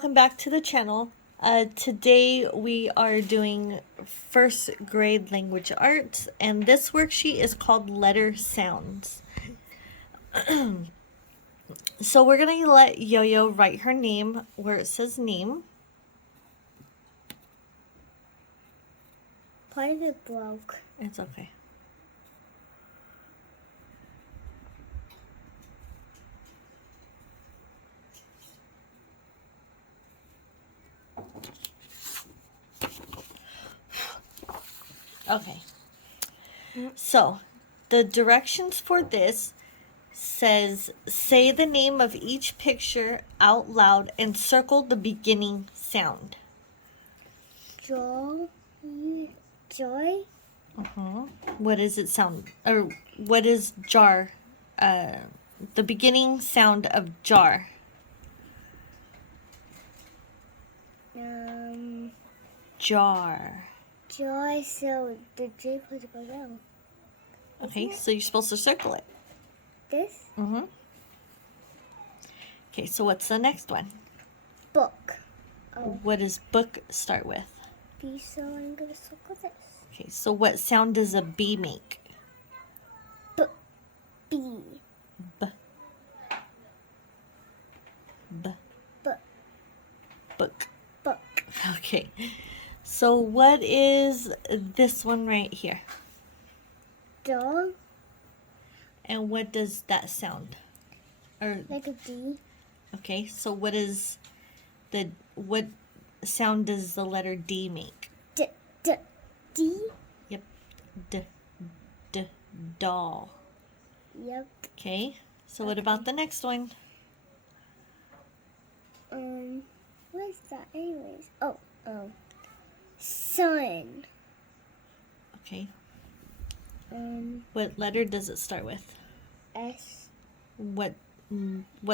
welcome back to the channel. Today we are doing first grade language arts, and this worksheet is called letter sounds. So we're going to let Yo-Yo write her name where it says name. Part of it broke. It's okay. Okay. So, the directions for this says say the name of each picture out loud and circle the beginning sound. Joy. What does it sound? Or what is jar? The beginning sound of jar. Jar. Joy. So the J was go down. Okay, so you're supposed to circle it. This Okay, so what's the next one? book. Oh, What does book start with? B. So I'm gonna circle this. Okay, so what sound does a B make? B. B. B. B. Book. Book. Okay, so what is this one right here? Dog. And what does that sound? Or Like a D. okay, so what sound does the letter D make? D. D. D. Yep. D. D. Doll. Yep. Okay. So what about the next one? What is that anyways? Oh. Sun. Okay. What letter does it start with? S. What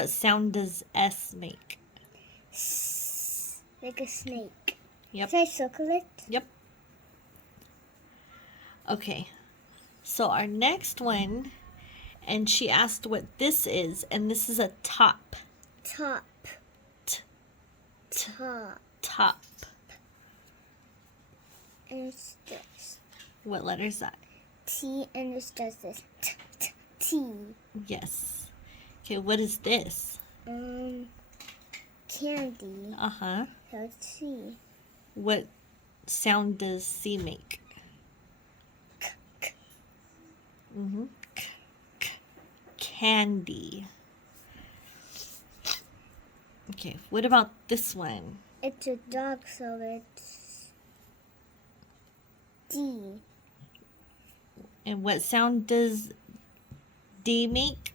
sound does S make? Like a snake. Yep. Should I circle it? Yep. Okay. So our next one, and she asked what this is, and this is a top. Top. T. Top. Top. And it's this. What letter is that? T, and it's just this. T. Yes. Okay, what is this? Candy. Uh-huh. So it's C. What sound does C make? Candy. Okay, what about this one? It's a dog, so it's D. And what sound does D make?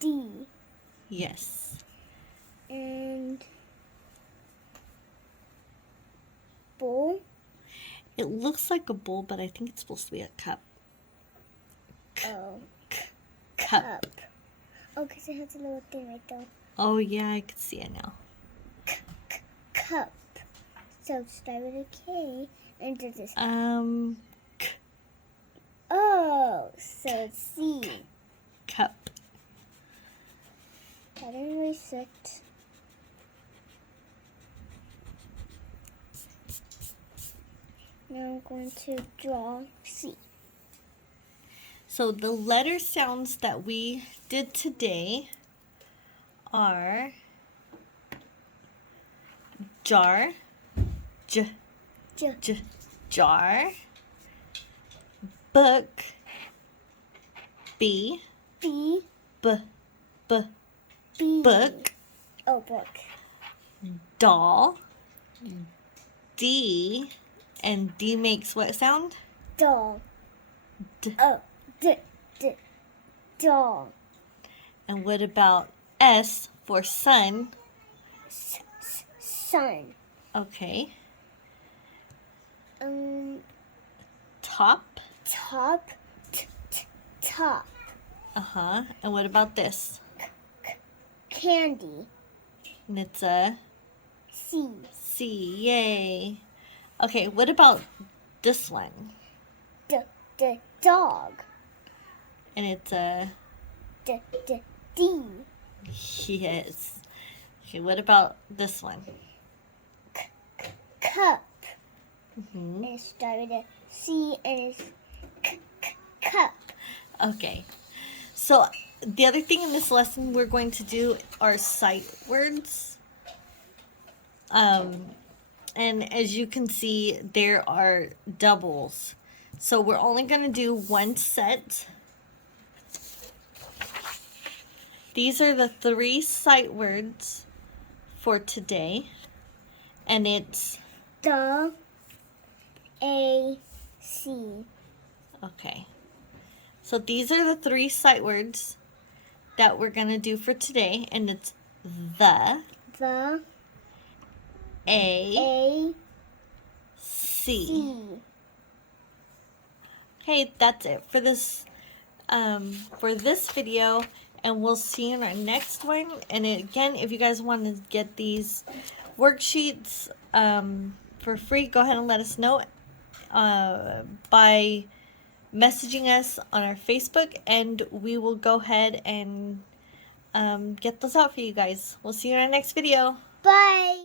D. Yes. And bowl. It looks like a bowl, but I think it's supposed to be a cup. Oh, Cup. Oh, because it has a little thing right there. Oh, yeah, I can see it now. Cup. So start with a K and do this. Oh, so it's C. Cup. I didn't reset. Now I'm going to draw C. So the letter sounds that we did today are jar, j, J. j, jar, book, b, B. b, b, B. book, Oh, book. doll, D, and D makes what sound? Dog. D. Oh, dog. And what about S for sun? Sun. Okay. Top. Top. Top. Uh-huh. And what about this? Candy. And it's a C. C. Yay. Okay, what about this one? Dog. And it's a D. yes. Okay, what about this one? Cup. Hmm. And it started with a C and it's cup. Okay. So the other thing in this lesson we're going to do are sight words. And as you can see, there are doubles. So we're only going to do one set. These are the 3 sight words for today. And it's The A C. okay. So these are the 3 sight words that we're going to do for today. And it's the, The A, A C. C. Okay, that's it for this video, and we'll see you in our next one. And again, if you guys want to get these worksheets for free, go ahead and let us know by messaging us on our Facebook, and we will go ahead and get those out for you guys. We'll see you in our next video. Bye.